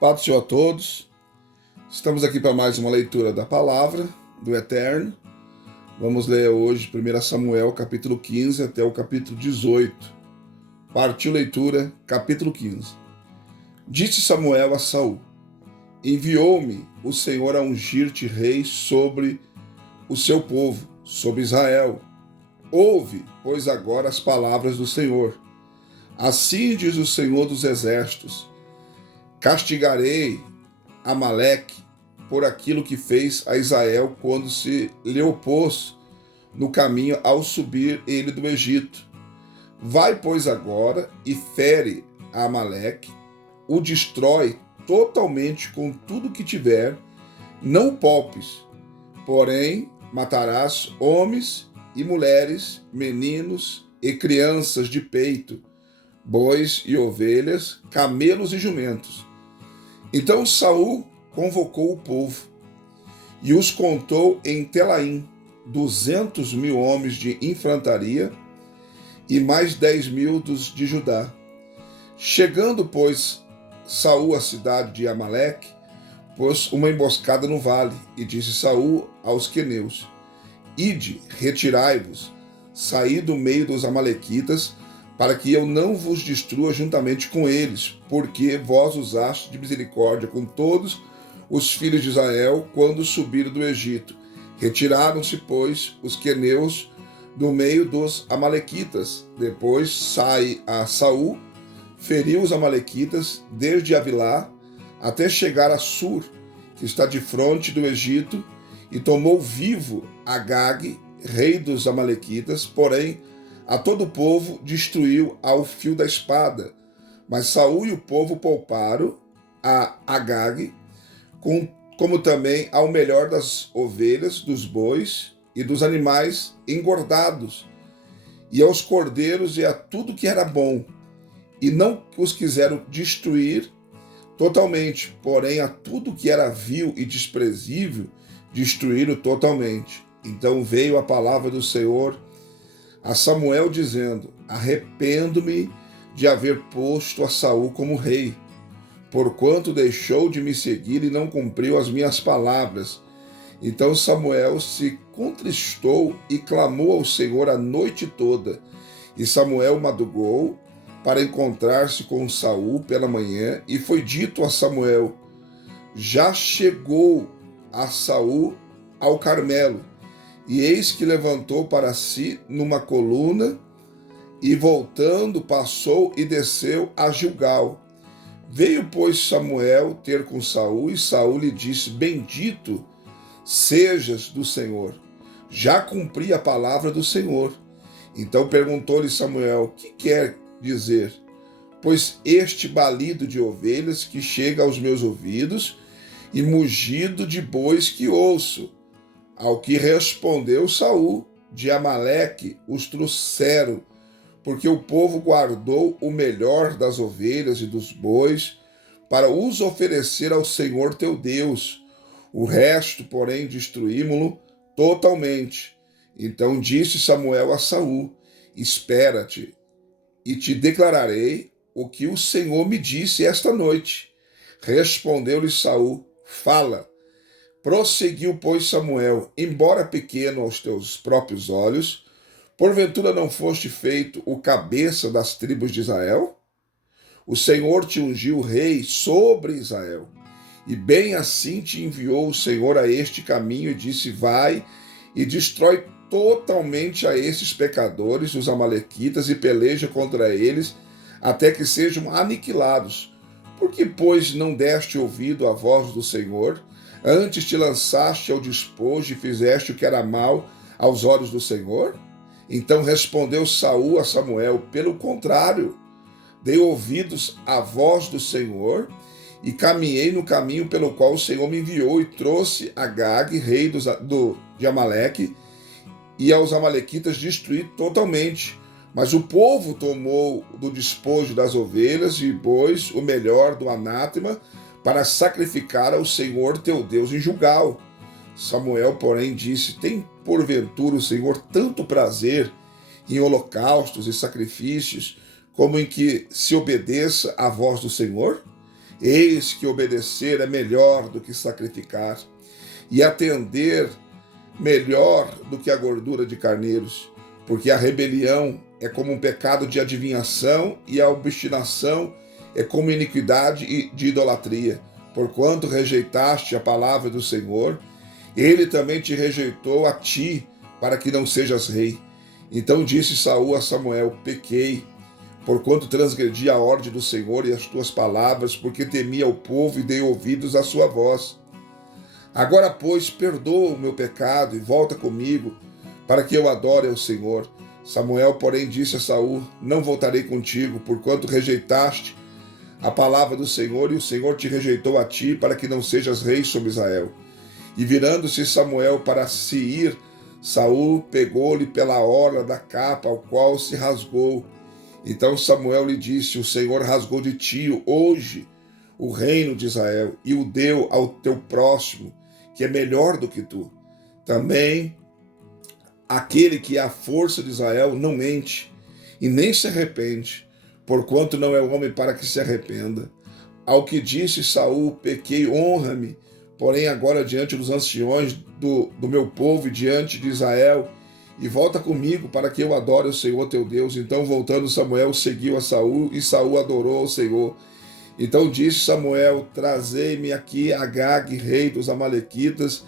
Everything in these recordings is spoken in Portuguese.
Paz do Senhor a todos. Estamos aqui para mais uma leitura da Palavra do Eterno. Vamos ler hoje 1 Samuel, capítulo 15 até o capítulo 18. Partiu leitura, capítulo 15. Disse Samuel a Saul: Enviou-me o Senhor a ungir-te rei sobre o seu povo, sobre Israel. Ouve, pois, agora as palavras do Senhor. Assim diz o Senhor dos Exércitos: Castigarei Amaleque por aquilo que fez a Israel quando se lhe opôs no caminho ao subir ele do Egito. Vai, pois, agora e fere a Amaleque, o destrói totalmente com tudo que tiver, não o poupes, porém matarás homens e mulheres, meninos e crianças de peito, bois e ovelhas, camelos e jumentos. Então Saul convocou o povo e os contou em Telaim, 200.000 homens de infantaria e mais 10.000 dos de Judá. Chegando, pois, Saul à cidade de Amaleque, pôs uma emboscada no vale, e disse Saul aos queneus: Ide, retirai-vos, saí do meio dos amalequitas, para que eu não vos destrua juntamente com eles, porque vós usaste de misericórdia com todos os filhos de Israel quando subiram do Egito. Retiraram-se, pois, os queneus do meio dos amalequitas. Depois Saul feriu os amalequitas desde Avilá até chegar a Sur, que está de fronte do Egito, e tomou vivo Agag, rei dos amalequitas, porém a todo o povo destruiu ao fio da espada. Mas Saul e o povo pouparam a Agag, como também ao melhor das ovelhas, dos bois e dos animais engordados, e aos cordeiros e a tudo que era bom, e não os quiseram destruir totalmente, porém a tudo que era vil e desprezível destruíram totalmente. Então veio a palavra do Senhor a Samuel dizendo: Arrependo-me de haver posto a Saul como rei, porquanto deixou de me seguir e não cumpriu as minhas palavras. Então Samuel se contristou e clamou ao Senhor a noite toda. E Samuel madrugou para encontrar-se com Saul pela manhã, e foi dito a Samuel: Já chegou a Saul ao Carmelo. E eis que levantou para si numa coluna, e voltando passou e desceu a Gilgal. Veio, pois, Samuel ter com Saul, e Saul lhe disse: Bendito sejas do Senhor, já cumpri a palavra do Senhor. Então perguntou-lhe Samuel: Que quer dizer? Pois este balido de ovelhas que chega aos meus ouvidos, e mugido de bois que ouço. Ao que respondeu Saul: De Amaleque os trouxeram, porque o povo guardou o melhor das ovelhas e dos bois, para os oferecer ao Senhor teu Deus. O resto, porém, destruímo-lo totalmente. Então disse Samuel a Saul: Espera-te, e te declararei o que o Senhor me disse esta noite. Respondeu-lhe Saul: Fala. Prosseguiu, pois, Samuel: Embora pequeno aos teus próprios olhos, porventura não foste feito o cabeça das tribos de Israel? O Senhor te ungiu rei sobre Israel, e bem assim te enviou o Senhor a este caminho, e disse: Vai e destrói totalmente a esses pecadores, os amalequitas, e peleja contra eles, até que sejam aniquilados. Por que, pois, não deste ouvido à voz do Senhor? Antes te lançaste ao despojo e fizeste o que era mal aos olhos do Senhor? Então respondeu Saul a Samuel: Pelo contrário, dei ouvidos à voz do Senhor e caminhei no caminho pelo qual o Senhor me enviou, e trouxe Agag, rei de Amaleque, e aos amalequitas destruí totalmente. Mas o povo tomou do despojo das ovelhas e bois o melhor do anátema, para sacrificar ao Senhor teu Deus em Gilgal. Samuel, porém, disse: Tem porventura o Senhor tanto prazer em holocaustos e sacrifícios, como em que se obedeça à voz do Senhor? Eis que obedecer é melhor do que sacrificar, e atender melhor do que a gordura de carneiros, porque a rebelião é como um pecado de adivinhação, e a obstinação é como iniquidade de idolatria. Porquanto rejeitaste a palavra do Senhor, ele também te rejeitou a ti, para que não sejas rei. Então disse Saul a Samuel: pequei, porquanto transgredi a ordem do Senhor e as tuas palavras, porque temia o povo e dei ouvidos à sua voz. Agora, pois, perdoa o meu pecado e volta comigo, para que eu adore ao Senhor. Samuel, porém, disse a Saul: não voltarei contigo, porquanto rejeitaste a palavra do Senhor, e o Senhor te rejeitou a ti, para que não sejas rei sobre Israel. E virando-se Samuel para se ir, Saul pegou-lhe pela orla da capa, ao qual se rasgou. Então Samuel lhe disse: o Senhor rasgou de ti hoje o reino de Israel, e o deu ao teu próximo, que é melhor do que tu. Também aquele que é a força de Israel não mente, e nem se arrepende, porquanto não é homem para que se arrependa. Ao que disse Saul: pequei, honra-me, porém agora diante dos anciões do meu povo e diante de Israel, e volta comigo para que eu adore o Senhor teu Deus. Então, voltando, Samuel seguiu a Saul, e Saul adorou ao Senhor. Então disse Samuel: trazei-me aqui Agag, rei dos amalequitas.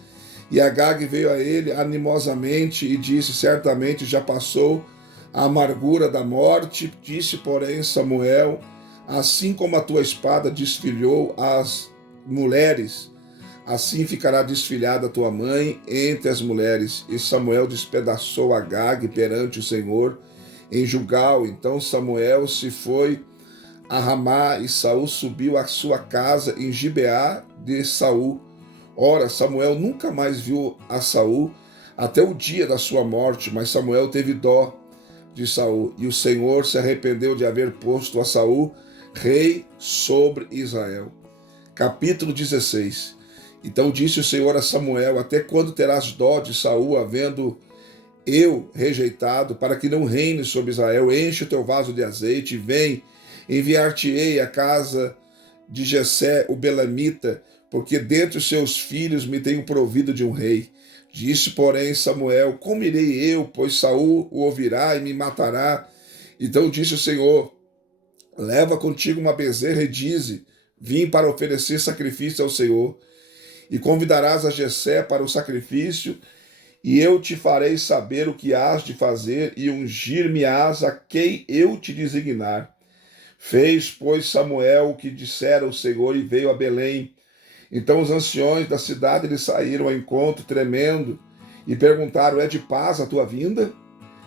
E Agag veio a ele animosamente e disse: certamente já passou a amargura da morte. Disse, porém, Samuel: assim como a tua espada desfilhou as mulheres, assim ficará desfilhada a tua mãe entre as mulheres. E Samuel despedaçou Agag perante o Senhor em Gilgal. Então Samuel se foi a Ramá, e Saul subiu à sua casa em Gibeá de Saul. Ora, Samuel nunca mais viu a Saul até o dia da sua morte, mas Samuel teve dó de Saul, e o Senhor se arrependeu de haver posto a Saul rei sobre Israel. Capítulo 16. Então disse o Senhor a Samuel: até quando terás dó de Saul, havendo eu rejeitado, para que não reine sobre Israel? Enche o teu vaso de azeite e vem, enviar-te-ei à casa de Jessé, o belamita, porque dentre os seus filhos me tenho provido de um rei. Disse, porém, Samuel: como irei eu, pois Saul o ouvirá e me matará? Então disse o Senhor: leva contigo uma bezerra e dize: vim para oferecer sacrifício ao Senhor. E convidarás a Jessé para o sacrifício, e eu te farei saber o que hás de fazer, e ungir-me-ás a quem eu te designar. Fez, pois, Samuel o que dissera o Senhor, e veio a Belém. Então os anciões da cidade lhe saíram ao encontro, tremendo, e perguntaram: é de paz a tua vinda?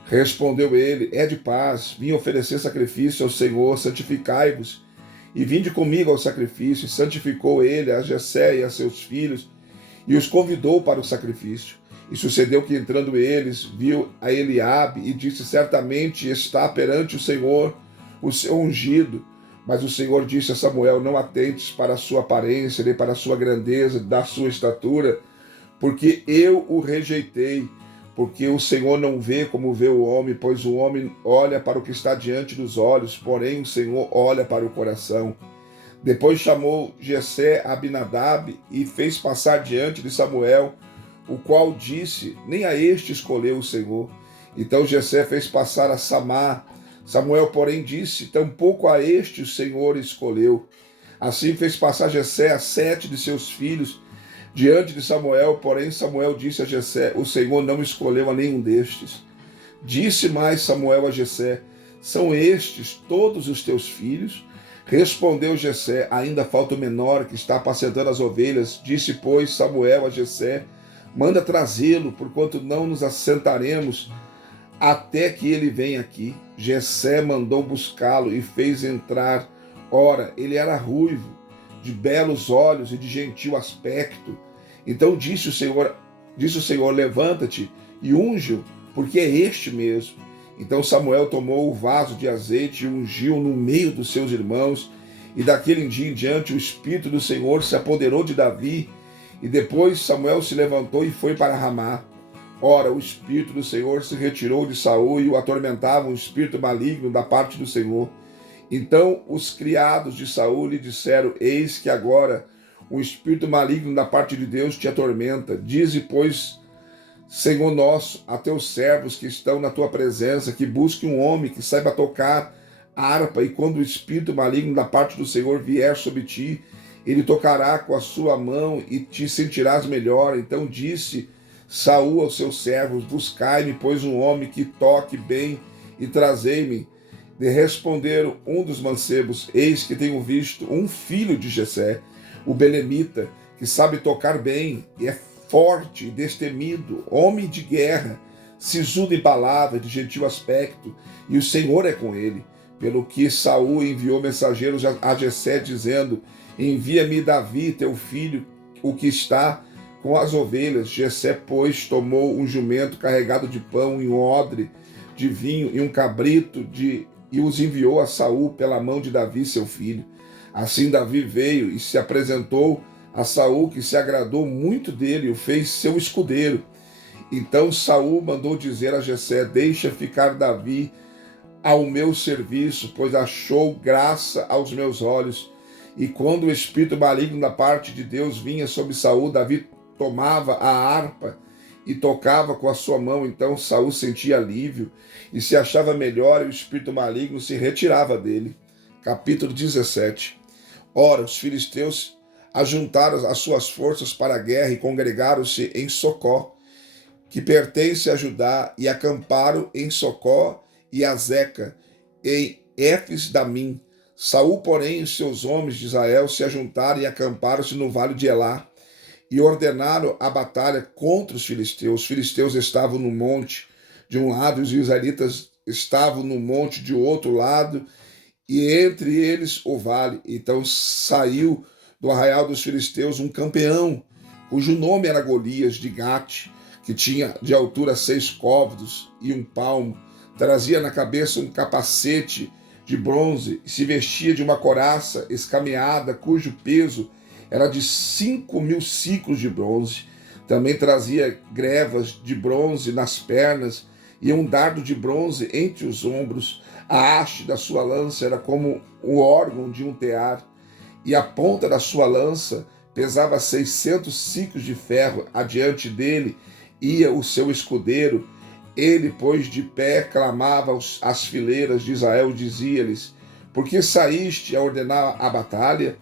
Respondeu ele: é de paz, vim oferecer sacrifício ao Senhor, santificai-vos, e vinde comigo ao sacrifício. E santificou ele a Jessé e a seus filhos, e os convidou para o sacrifício. E sucedeu que, entrando eles, viu a Eliabe, e disse: certamente está perante o Senhor o seu ungido. Mas o Senhor disse a Samuel: não atentes para a sua aparência, nem para a sua grandeza, da sua estatura, porque eu o rejeitei. Porque o Senhor não vê como vê o homem, pois o homem olha para o que está diante dos olhos, porém o Senhor olha para o coração. Depois chamou Jessé a Abinadab e fez passar diante de Samuel, o qual disse: nem a este escolheu o Senhor. Então Jessé fez passar a Samá. Samuel, porém, disse: tampouco a este o Senhor escolheu. Assim fez passar Jessé a 7 de seus filhos diante de Samuel, porém Samuel disse a Jessé: o Senhor não escolheu a nenhum destes. Disse mais Samuel a Jessé: são estes todos os teus filhos? Respondeu Jessé: ainda falta o menor, que está apacentando as ovelhas. Disse, pois, Samuel a Jessé: manda trazê-lo, porquanto não nos assentaremos até que ele venha aqui. Jessé mandou buscá-lo e fez entrar. Ora, ele era ruivo, de belos olhos e de gentil aspecto. Então disse o Senhor: levanta-te e unge-o, porque é este mesmo. Então Samuel tomou o vaso de azeite e ungiu no meio dos seus irmãos, e daquele dia em diante o Espírito do Senhor se apoderou de Davi. E depois Samuel se levantou e foi para Ramá. Ora, o Espírito do Senhor se retirou de Saul, e o atormentava um espírito maligno da parte do Senhor. Então os criados de Saul lhe disseram: eis que agora um espírito maligno da parte de Deus te atormenta. Dize, pois, Senhor nosso, a teus servos que estão na tua presença, que busque um homem que saiba tocar a harpa, e quando o espírito maligno da parte do Senhor vier sobre ti, ele tocará com a sua mão e te sentirás melhor. Então disse Saul aos seus servos: buscai-me, pois, um homem que toque bem, e trazei-me. De responder um dos mancebos: eis que tenho visto um filho de Jessé, o belemita, que sabe tocar bem, e é forte e destemido, homem de guerra, sisudo em palavras, de gentil aspecto, e o Senhor é com ele. Pelo que Saul enviou mensageiros a Jessé, dizendo: envia-me Davi, teu filho, o que está com as ovelhas. Jessé, pois, tomou um jumento carregado de pão e um odre de vinho e um cabrito e os enviou a Saul pela mão de Davi, seu filho. Assim Davi veio e se apresentou a Saul, que se agradou muito dele e o fez seu escudeiro. Então Saul mandou dizer a Jessé: deixa ficar Davi ao meu serviço, pois achou graça aos meus olhos. E quando o espírito maligno da parte de Deus vinha sobre Saul, Davi tomava a harpa e tocava com a sua mão. Então Saul sentia alívio e se achava melhor, e o espírito maligno se retirava dele. Capítulo 17. Ora, os filisteus ajuntaram as suas forças para a guerra e congregaram-se em Socó, que pertence a Judá, e acamparam em Socó e Azeca, em Éfes-Damim. Saul, porém, e os seus homens de Israel se ajuntaram e acamparam-se no vale de Elá, e ordenaram a batalha contra os filisteus. Os filisteus estavam no monte de um lado, e os israelitas estavam no monte de outro lado, e entre eles o vale. Então saiu do arraial dos filisteus um campeão, cujo nome era Golias, de Gate, que tinha de altura 6 côvados e 1 palmo. Trazia na cabeça um capacete de bronze e se vestia de uma couraça escameada, cujo peso era de 5.000 siclos de bronze. Também trazia grevas de bronze nas pernas e um dardo de bronze entre os ombros. A haste da sua lança era como o órgão de um tear, e a ponta da sua lança pesava 600 siclos de ferro. Adiante dele ia o seu escudeiro. Ele, pois, de pé, clamava às fileiras de Israel, dizia-lhes: por que saíste a ordenar a batalha?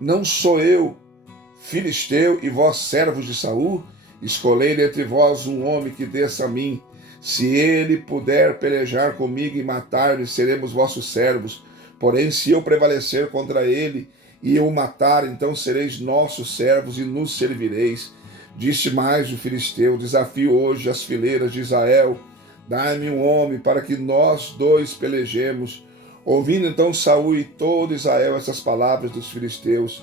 Não sou eu filisteu e vós servos de Saul? Escolhei entre vós um homem que desça a mim. Se ele puder pelejar comigo e matar-me, seremos vossos servos. Porém, se eu prevalecer contra ele e eu o matar, então sereis nossos servos e nos servireis. Disse mais o filisteu: desafio hoje as fileiras de Israel. Dai-me um homem para que nós dois pelejemos. Ouvindo então Saul e todo Israel essas palavras dos filisteus,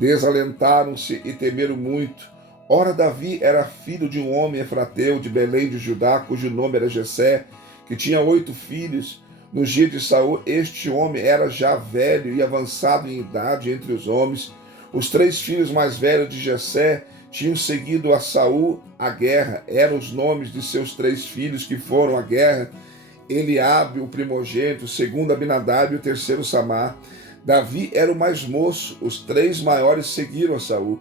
desalentaram-se e temeram muito. Ora, Davi era filho de um homem efrateu de Belém de Judá, cujo nome era Jessé, que tinha 8 filhos. Nos dias de Saul, este homem era já velho e avançado em idade entre os homens. Os 3 filhos mais velhos de Jessé tinham seguido a Saul à guerra. Eram os nomes de seus 3 filhos que foram à guerra: Eliabe, o primogênito, o segundo Abinadab e o terceiro Samar. Davi era o mais moço. Os 3 maiores seguiram a Saul.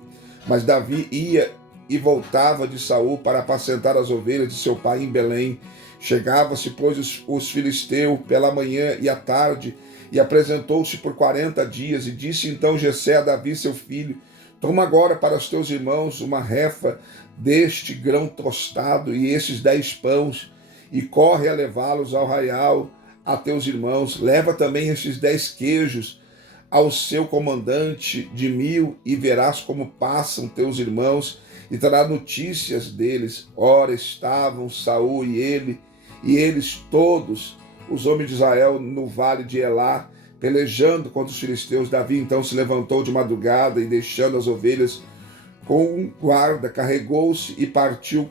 Mas Davi ia e voltava de Saul para apacentar as ovelhas de seu pai em Belém. Chegava-se, pois, os filisteus pela manhã e à tarde, e apresentou-se por 40 dias. E disse então Jessé a Davi, seu filho: toma agora para os teus irmãos uma refa deste grão tostado e esses 10 pães, e corre a levá-los ao arraial a teus irmãos. Leva também estes 10 queijos ao seu comandante de 1000, e verás como passam teus irmãos, e terá notícias deles. Ora, estavam Saul e eles todos, os homens de Israel, no vale de Elá, pelejando contra os filisteus. Davi então se levantou de madrugada, e deixando as ovelhas com um guarda, carregou-se e partiu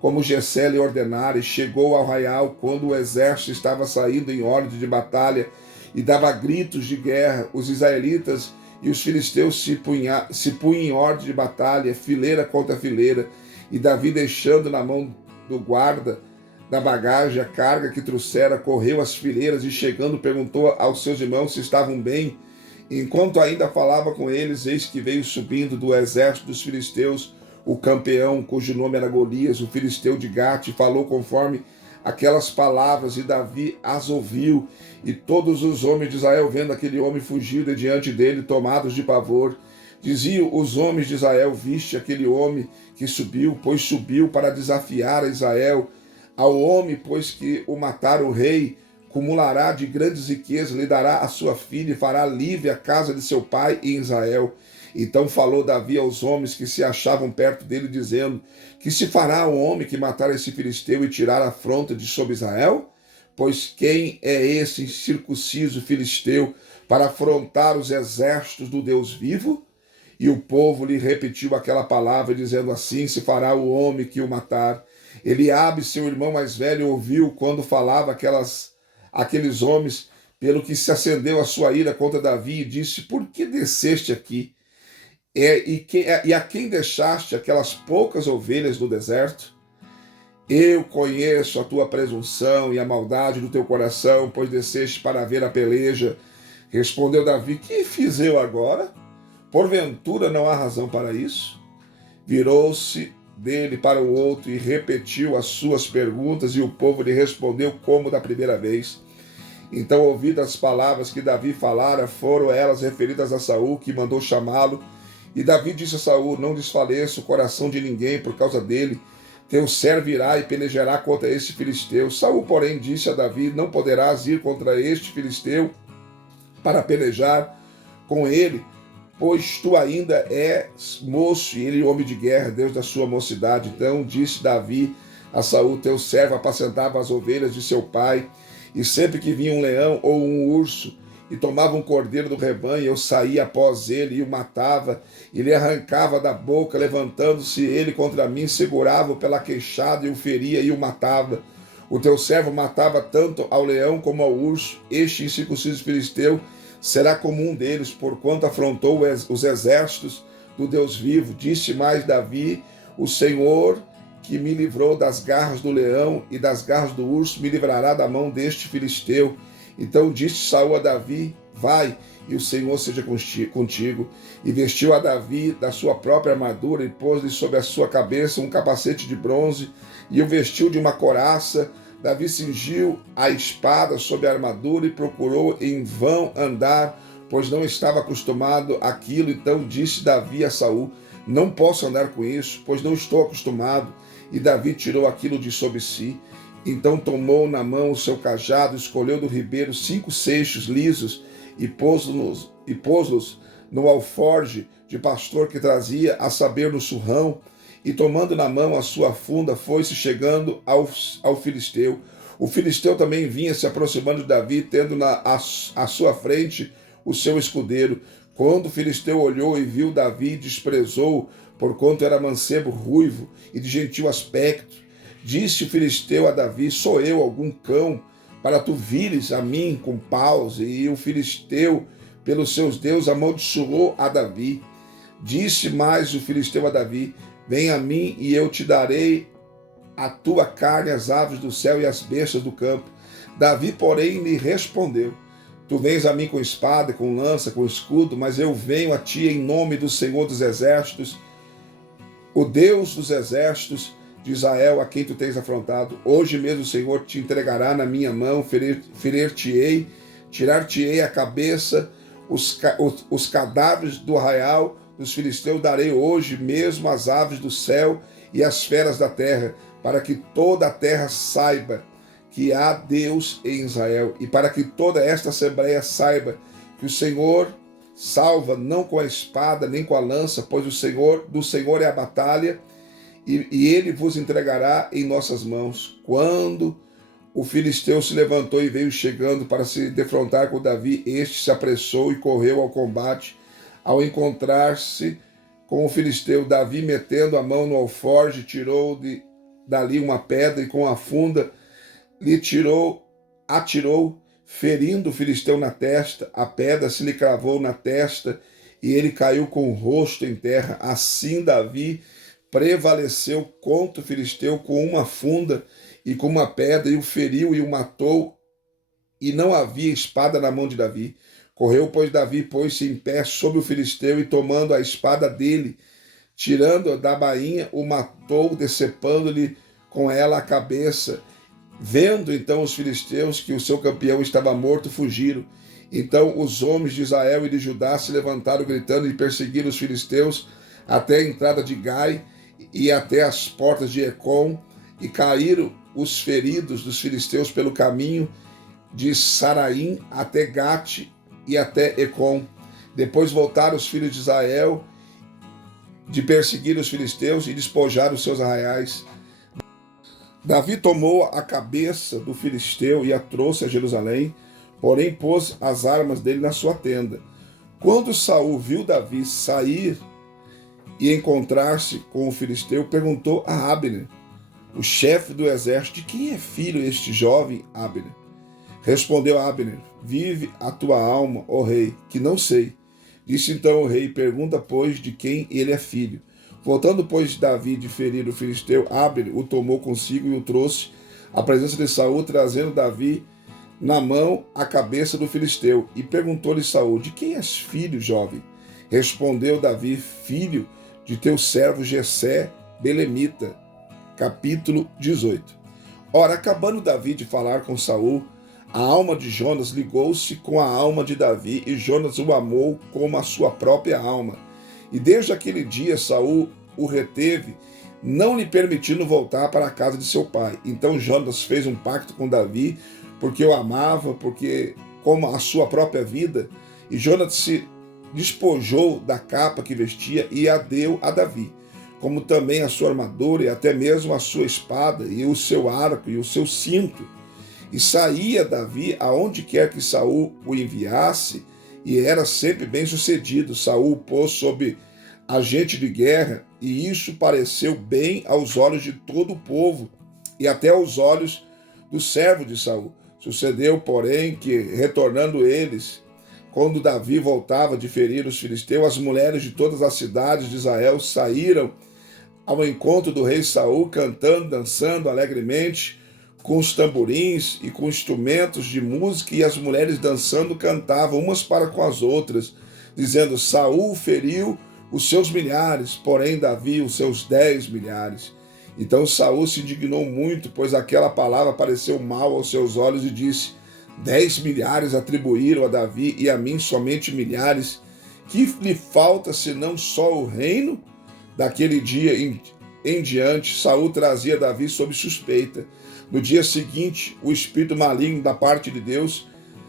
como Jessé lhe ordenara, e chegou ao arraial quando o exército estava saindo em ordem de batalha, e dava gritos de guerra. Os israelitas e os filisteus se punham em ordem de batalha, fileira contra fileira, e Davi, deixando na mão do guarda da bagagem, a carga que trouxera, correu às fileiras e, chegando, perguntou aos seus irmãos se estavam bem. Enquanto ainda falava com eles, eis que veio subindo do exército dos filisteus o campeão, cujo nome era Golias, o filisteu de Gate, falou conforme aquelas palavras, e Davi as ouviu. E todos os homens de Israel, vendo aquele homem fugir de diante dele, tomados de pavor, diziam os homens de Israel: viste aquele homem que subiu, pois subiu para desafiar a Israel. Ao homem, pois que o matar o rei, cumulará de grandes riquezas, lhe dará a sua filha e fará livre a casa de seu pai em Israel. Então falou Davi aos homens que se achavam perto dele, dizendo: que se fará o homem que matar esse filisteu e tirar a afronta de sobre Israel? Pois quem é esse incircunciso filisteu para afrontar os exércitos do Deus vivo? E o povo lhe repetiu aquela palavra, dizendo: assim se fará o homem que o matar. Eliabe, seu irmão mais velho, ouviu quando falava aqueles homens, pelo que se acendeu a sua ira contra Davi, e disse: por que desceste aqui? E a quem deixaste aquelas poucas ovelhas no deserto? Eu conheço a tua presunção e a maldade do teu coração, pois desceste para ver a peleja. Respondeu Davi: que fiz eu agora? Porventura não há razão para isso? Virou-se dele para o outro e repetiu as suas perguntas, e o povo lhe respondeu como da primeira vez. Então, ouvidas as palavras que Davi falara, foram elas referidas a Saul, que mandou chamá-lo. E Davi disse a Saul: não desfaleça o coração de ninguém por causa dele. Teu servo irá e pelejará contra este filisteu. Saul, porém, disse a Davi: não poderás ir contra este filisteu para pelejar com ele, pois tu ainda és moço, e ele homem de guerra, Deus da sua mocidade. Então disse Davi a Saul: teu servo apacentava as ovelhas de seu pai, e sempre que vinha um leão ou um urso e tomava um cordeiro do rebanho, eu saía após ele e o matava, e lhe arrancava da boca, levantando-se ele contra mim, segurava-o pela queixada e o feria e o matava. O teu servo matava tanto ao leão como ao urso. Este incircunciso filisteu será como um deles, porquanto afrontou os exércitos do Deus vivo. Disse mais Davi: o Senhor que me livrou das garras do leão e das garras do urso, me livrará da mão deste filisteu. Então disse Saul a Davi: vai, e o Senhor seja contigo. E vestiu a Davi da sua própria armadura, e pôs-lhe sobre a sua cabeça um capacete de bronze, e o vestiu de uma couraça. Davi cingiu a espada sobre a armadura e procurou em vão andar, pois não estava acostumado àquilo. Então disse Davi a Saul: não posso andar com isso, pois não estou acostumado. E Davi tirou aquilo de sobre si. Então tomou na mão o seu cajado, escolheu do ribeiro 5 seixos lisos e pôs-los no alforge de pastor que trazia, a saber, no surrão. E tomando na mão a sua funda, foi-se chegando ao filisteu. O filisteu também vinha se aproximando de Davi, tendo à sua frente o seu escudeiro. Quando o filisteu olhou e viu Davi, desprezou, porquanto era mancebo, ruivo e de gentil aspecto. Disse o filisteu a Davi: sou eu algum cão, para tu vires a mim com paus? E o filisteu, pelos seus deuses, amaldiçoou a Davi. Disse mais o filisteu a Davi: vem a mim, e eu te darei a tua carne, as aves do céu e as bestas do campo. Davi, porém, lhe respondeu: tu vens a mim com espada, com lança, com escudo, mas eu venho a ti em nome do Senhor dos exércitos, o Deus dos exércitos de Israel, a quem tu tens afrontado. Hoje mesmo o Senhor te entregará na minha mão, ferir-te-ei, tirar-te-ei a cabeça, os cadáveres do arraial dos filisteus darei hoje mesmo às aves do céu e às feras da terra, para que toda a terra saiba que há Deus em Israel, e para que toda esta assembleia saiba que o Senhor salva não com a espada nem com a lança, pois do Senhor é a batalha, e ele vos entregará em nossas mãos. Quando o filisteu se levantou e veio chegando para se defrontar com Davi, este se apressou e correu ao combate. Ao encontrar-se com o filisteu, Davi, metendo a mão no alforge, tirou dali uma pedra e com a funda lhe atirou, ferindo o filisteu na testa. A pedra se lhe cravou na testa e ele caiu com o rosto em terra. Assim Davi prevaleceu contra o filisteu com uma funda, e com uma pedra, e o feriu e o matou, e não havia espada na mão de Davi. Correu, pois, Davi, pôs-se em pé sobre o filisteu, e tomando a espada dele, tirando-a da bainha, o matou, decepando-lhe com ela a cabeça. Vendo então os filisteus que o seu campeão estava morto, fugiram. Então os homens de Israel e de Judá se levantaram gritando e perseguiram os filisteus até a entrada de Gai e até as portas de Ecrom, e caíram os feridos dos filisteus pelo caminho de Saraim até Gate e até Ecrom. Depois voltaram os filhos de Israel de perseguir os filisteus e despojaram os seus arraiais. Davi tomou a cabeça do filisteu e a trouxe a Jerusalém, porém pôs as armas dele na sua tenda. Quando Saul viu Davi sair e encontrar-se com o filisteu, perguntou a Abner, o chefe do exército: de quem é filho este jovem, Abner? Respondeu Abner: vive a tua alma, ó rei, que não sei. Disse então o rei: pergunta, pois, de quem ele é filho. Voltando, pois, Davi de ferir o filisteu, Abner o tomou consigo e o trouxe à presença de Saul, trazendo Davi na mão a cabeça do filisteu. E perguntou-lhe Saul: de quem és filho, jovem? Respondeu Davi: filho de teu servo Jessé, belemita. Capítulo 18. Ora, acabando Davi de falar com Saul, a alma de Jonas ligou-se com a alma de Davi, e Jonas o amou como a sua própria alma. E desde aquele dia Saul o reteve, não lhe permitindo voltar para a casa de seu pai. Então Jonas fez um pacto com Davi, porque o amava, porque como a sua própria vida, e Jonas se despojou da capa que vestia e a deu a Davi, como também a sua armadura e até mesmo a sua espada e o seu arco e o seu cinto. E saía Davi aonde quer que Saul o enviasse, e era sempre bem sucedido. Saul o pôs sob agente de guerra, e isso pareceu bem aos olhos de todo o povo, e até aos olhos do servo de Saul. Sucedeu, porém, que, retornando eles, quando Davi voltava de ferir os filisteus, as mulheres de todas as cidades de Israel saíram ao encontro do rei Saul, cantando, dançando alegremente, com os tamborins e com instrumentos de música, e as mulheres dançando cantavam umas para com as outras, dizendo: Saul feriu os seus milhares, porém Davi os seus 10 milhares. Então Saul se indignou muito, pois aquela palavra pareceu mal aos seus olhos, e disse: 10 milhares atribuíram a Davi, e a mim somente milhares. Que lhe falta senão só o reino? Daquele dia em diante, Saul trazia Davi sob suspeita. No dia seguinte, o espírito maligno da parte de Deus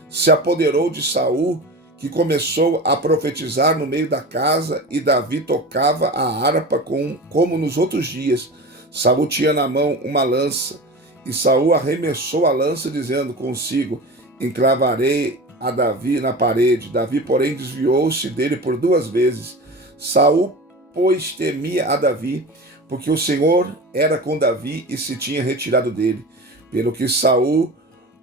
se apoderou de Saul, que começou a profetizar no meio da casa, e Davi tocava a harpa como nos outros dias. Saul tinha na mão uma lança, e Saul arremessou a lança, dizendo consigo: encravarei a Davi na parede. Davi, porém, desviou-se dele por 2 vezes. Saul, pois, temia a Davi, porque o Senhor era com Davi e se tinha retirado dele. Pelo que Saul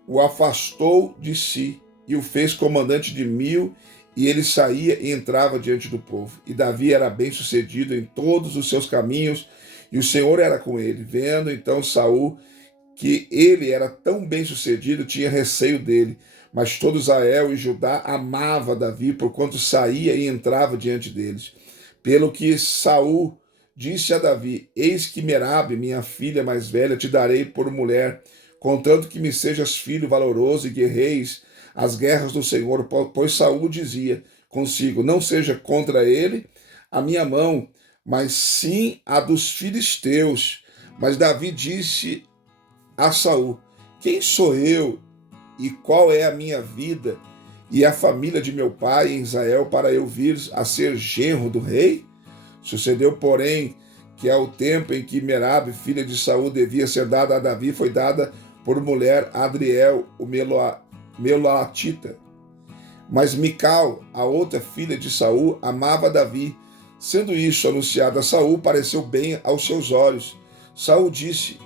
o afastou de si e o fez comandante de 1000, e ele saía e entrava diante do povo. E Davi era bem sucedido em todos os seus caminhos, e o Senhor era com ele. Vendo então Saul que ele era tão bem sucedido, tinha receio dele. Mas todo Israel e Judá amava Davi, porquanto saía e entrava diante deles. Pelo que Saul disse a Davi: eis que Merabe, minha filha mais velha, te darei por mulher, contanto que me sejas filho valoroso e guerreis as guerras do Senhor. Pois Saul dizia consigo: não seja contra ele a minha mão, mas sim a dos filisteus. Mas Davi disse a Saul: quem sou eu e qual é a minha vida e a família de meu pai em Israel, para eu vir a ser genro do rei? Sucedeu, porém, que ao tempo em que Merabe, filha de Saul, devia ser dada a Davi, foi dada por mulher a Adriel, o Meloatita. Mas Mical, a outra filha de Saul, amava Davi. Sendo isso anunciado a Saul, pareceu bem aos seus olhos. Saul disse: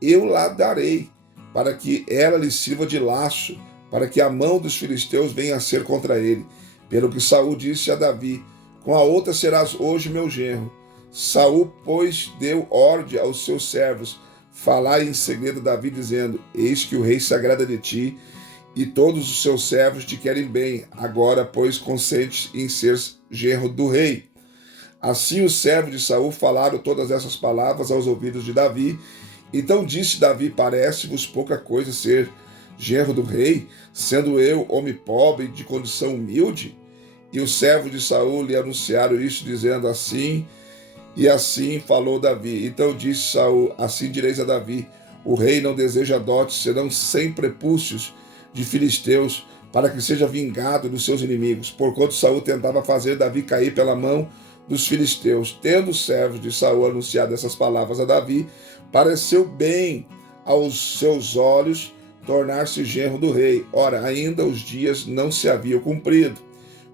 eu lá darei, para que ela lhe sirva de laço, para que a mão dos filisteus venha a ser contra ele. Pelo que Saul disse a Davi: com a outra serás hoje meu genro. Saul, pois, deu ordem aos seus servos: falai em segredo a Davi, dizendo: eis que o rei se agrada de ti, e todos os seus servos te querem bem. Agora, pois, consente em ser genro do rei. Assim os servos de Saul falaram todas essas palavras aos ouvidos de Davi. Então disse Davi: parece-vos pouca coisa ser genro do rei, sendo eu homem pobre de condição humilde? E os servos de Saul lhe anunciaram isso, dizendo: assim e assim falou Davi. Então disse Saul: assim direis a Davi: o rei não deseja dotes, serão 100 prepúcios de filisteus, para que seja vingado dos seus inimigos. Porquanto Saul tentava fazer Davi cair pela mão dos filisteus. Tendo os servos de Saul anunciado essas palavras a Davi, pareceu bem aos seus olhos tornar-se genro do rei. Ora, ainda os dias não se haviam cumprido.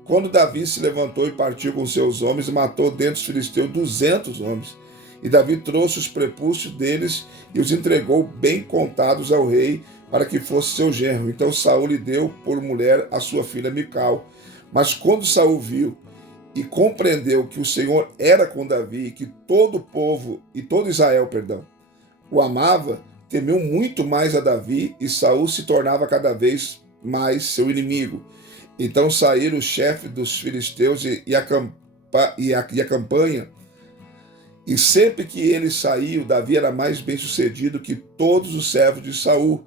Quando Davi se levantou e partiu com seus homens, matou dentre os filisteus 200 homens. E Davi trouxe os prepúcios deles e os entregou bem contados ao rei, para que fosse seu genro. Então Saul lhe deu por mulher a sua filha Mical. Mas quando Saul viu e compreendeu que o Senhor era com Davi, e que todo o povo, e todo Israel, o amava, temeu muito mais a Davi, e Saul se tornava cada vez mais seu inimigo. Então saíram os chefes dos filisteus e a campanha, e sempre que eles saíam, Davi era mais bem sucedido que todos os servos de Saul,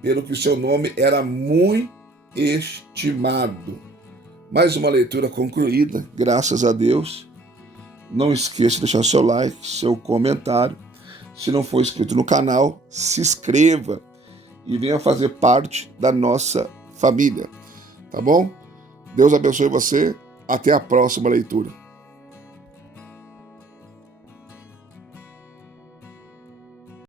pelo que o seu nome era muito estimado. Mais uma leitura concluída, graças a Deus. Não esqueça de deixar seu like, seu comentário. Se não for inscrito no canal, se inscreva e venha fazer parte da nossa família. Tá bom? Deus abençoe você. Até a próxima leitura.